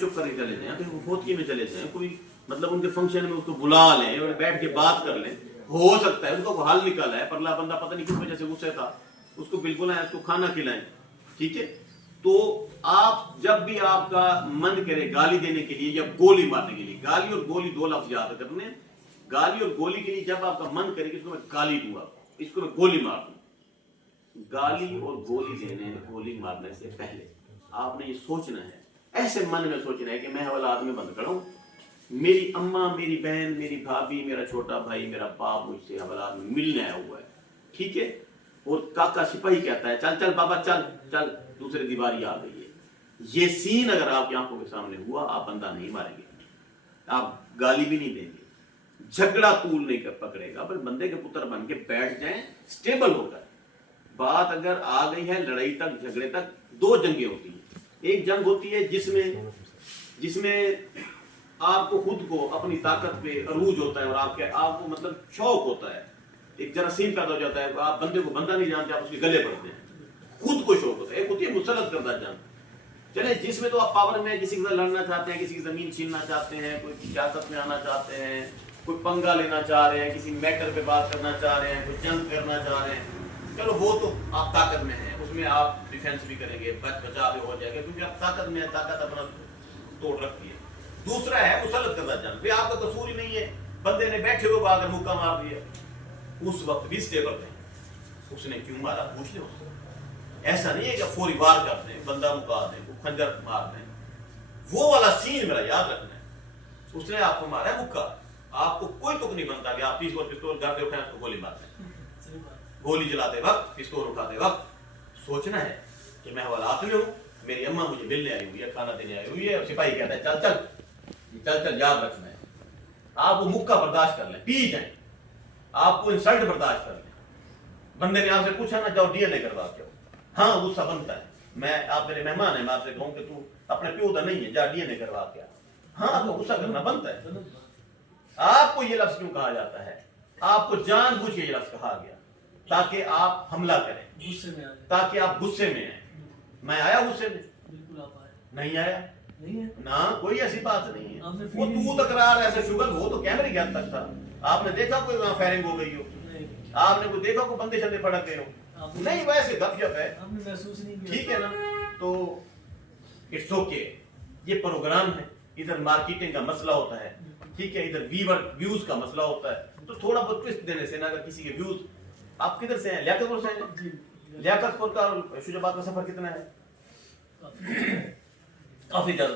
چپ کر کے چلے جائیں، کہیں فوتگی میں چلے جائیں، کوئی مطلب ان کے فنکشن میں اس کو بلا لیں اور بیٹھ کے بات کر لیں، ہو سکتا ہے اس کو حل نکالا ہے، پرلا بندہ پتہ نہیں کس وجہ سے غصے تھا، اس کو بالکل آئے، اس کو کھانا کھلائیں، ٹھیک ہے؟ تو آپ جب بھی آپ کا من کرے گالی دینے کے لیے یا گولی مارنے کے لیے، گالی اور گولی دو لفظ یاد کرنے، گالی اور گولی کے لیے جب آپ کا من کرے کہ اس کو میں گالی دوں گا، اس کو میں گولی مار دوں، گالی اور گولی دینے گولی مارنے سے پہلے آپ نے یہ سوچنا ہے، ایسے من میں سوچنا ہے کہ میں اولاد میں بند کروں، میری اماں، میری بہن، میری بھابھی، میرا چھوٹا بھائی، میرا باپ مجھ سے اولاد میں ملنے آیا ہوا ہے، ٹھیک ہے؟ اور کاکا سپاہی کہتا ہے چل چل بابا چل چل، دوسرے دیواری آ گئی ہے، یہ سین اگر آپ کی آنکھوں کے سامنے ہوا، آپ بندہ نہیں ماریں گے، آپ گالی بھی نہیں دیں گے، جھگڑا طول نہیں کر پکڑے گا، بس بندے کے پتر بن کے بیٹھ جائیں، سٹیبل ہو کر۔ بات اگر آ گئی ہے لڑائی تک، جھگڑے تک، دو جنگیں ہوتی ہیں، ایک جنگ ہوتی ہے جس میں آپ کو خود کو اپنی طاقت پہ عروج ہوتا ہے اور آپ کو مطلب شوق ہوتا ہے، ایک جراثیم پیدا ہو جاتا ہے، آپ بندے کو بندہ نہیں جانتے، آپ اس کے گلے پڑتے ہیں، خود کو شوق ہوتا ہے، ایک ہوتی ہے مسلط کردہ جنگ، چلے جس میں تو آپ پاور میں کسی کے ساتھ لڑنا چاہتے ہیں، کسی کی زمین چھیننا چاہتے ہیں، کوئی سیاست میں آنا چاہتے ہیں، کوئی پنگا لینا چاہ رہے ہیں، کسی میٹر پہ بات کرنا چاہ رہے ہیں، کوئی جنگ کرنا چاہ رہے ہیں، چلو وہ تو آپ طاقت میں ہیں، اس میں آپ ڈیفینس بھی کریں گے، بچا بھی ہو جائے گا، کیونکہ آپ طاقت میں ہیں، طاقت اپنا توڑ رکھتی ہے۔ دوسرا ہے مسلط کردہ جنگ، پھر آپ کا قصور ہی نہیں ہے، بندے نے بیٹھے ہوئے آ کر مکہ مار دیا، اس وقت بھی اسٹیبل نہیں، اس نے کیوں مارا پوچھ لیں اس سے، ایسا نہیں ہے کہ فوری وار کر دیں، بندہ مکا دیں، خنجر مار دیں، وہ والا سین میرا یاد رکھنا ہے، اس نے آپ کو مارا ہے مکہ، آپ کو کوئی تک نہیں بنتا کہ آپ 30 بار پستول گھر سے اٹھائیں اس کو گولی مار دیں، گولی چلاتے وقت، پستول اٹھاتے وقت سوچنا ہے کہ میں حوالات میں ہوں، میری اماں مجھے ملنے آئی ہوئی ہے، کھانا دینے آئی ہوئی ہے، اور سپاہی کہتا ہے چل چل چل چل، یاد رکھنا ہے، آپ وہ مکہ برداشت کر لیں، پی جائیں، آپ کو انسلٹ برداشت کر لیں، بندے نے آپ سے پوچھا نا جاؤ ڈی این اے کروا کے، ہاں غصہ بنتا ہے، میں آپ میرے مہمان ہیں، میں آپ سے کہوں کہ تو اپنے پیو کا نہیں ہے، جا ڈی این اے کروا کے، ہاں آپ کو غصہ کرنا بنتا ہے۔ آپ کو یہ لفظ کیوں کہا جاتا ہے؟ آپ کو جان بوجھ کے یہ لفظ کہا گیا تاکہ آپ حملہ کریں، تاکہ آپ غصے میں آئیں۔ میں آیا غصے میں؟ نہیں آیا نہ، کوئی ایسی بات نہیں ہے، وہ تو تکرار ایسے شگر وہ تو کیمرے کے حد تک تھا، آپ نے دیکھا کوئی وہاں فائرنگ ہو گئی ہو، آپ نے کوئی دیکھا کوئی بندے شندے پڑک گئے ہو، نہیں، ویسے گپ شپ ہے، ٹھیک ہے نا؟ تو اٹس اوکے، یہ پروگرام ہے، ادھر مارکیٹنگ کا مسئلہ ہوتا ہے، ٹھیک ہے، ادھر ویوز کا مسئلہ ہوتا ہے، تو تھوڑا بہت ٹوسٹ دینے سے نا، اگر کسی کے ویوز، آپ کدھر سے ہیں؟ لیاقت پور سے ہیں؟ لیاقت پور کا شجاباد کا سفر کتنا ہے؟ کافی زیادہ